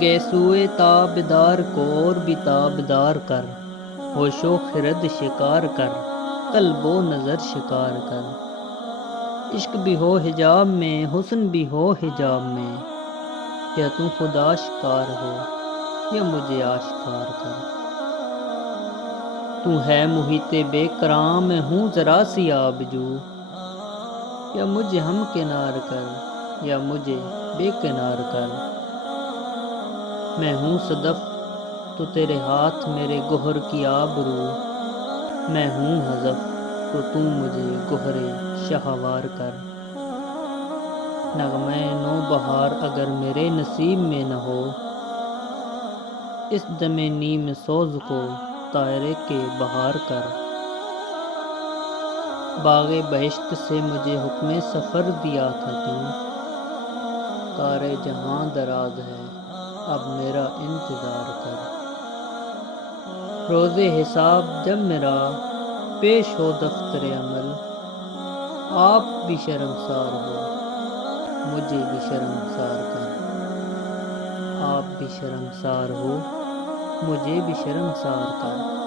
گیسوئے تابدار کو اور بھی تابدار کر، ہوش و خرد شکار کر، قلب و نظر شکار کر۔ عشق بھی ہو حجاب میں، حسن بھی ہو حجاب میں، یا تو خود آشکار ہو یا مجھے آشکار کر۔ تو ہے محیط بے کراں، میں ہوں ذرا سی آبجو، یا مجھے ہمکنار کر یا مجھے بے کنار کر۔ میں ہوں صدف تو تیرے ہاتھ میرے گوہر کی آبرو، میں ہوں حذف تو مجھے گوہر شاہوار کر۔ نغمہ نو بہار اگر میرے نصیب میں نہ ہو، اس دم نیم سوز کو طائرے کے بہار کر۔ باغ بہشت سے مجھے حکم سفر دیا تھا تو، کار جہاں دراز ہے اب میرا انتظار کر۔ روز حساب جب میرا پیش ہو دفتر عمل، آپ بھی شرمسار ہو مجھے بھی شرمسار کر۔ آپ بھی شرمسار ہو مجھے بھی شرمسار کر۔